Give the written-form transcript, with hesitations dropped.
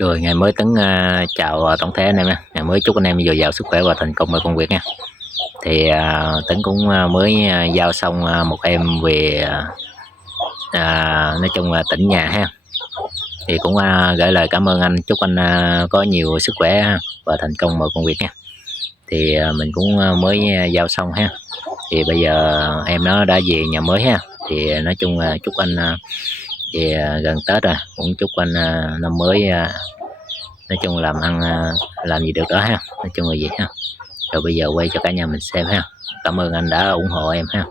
Rồi ngày mới Tấn chào tổng thể anh em nha. Ngày mới chúc anh em dồi dào sức khỏe và thành công ở công việc nha. Thì Tấn cũng mới giao xong một em về nói chung là tỉnh nhà ha. Thì cũng gửi lời cảm ơn anh, chúc anh có nhiều sức khỏe và thành công ở công việc nha. Thì mình cũng mới giao xong ha. Thì bây giờ em nó đã về nhà mới ha. Thì nói chung là chúc anh về gần Tết rồi, cũng chúc anh năm mới nói chung làm ăn làm gì được đó ha, nói chung là vậy ha. Rồi bây giờ quay cho cả nhà mình xem ha. Cảm ơn anh đã ủng hộ em ha.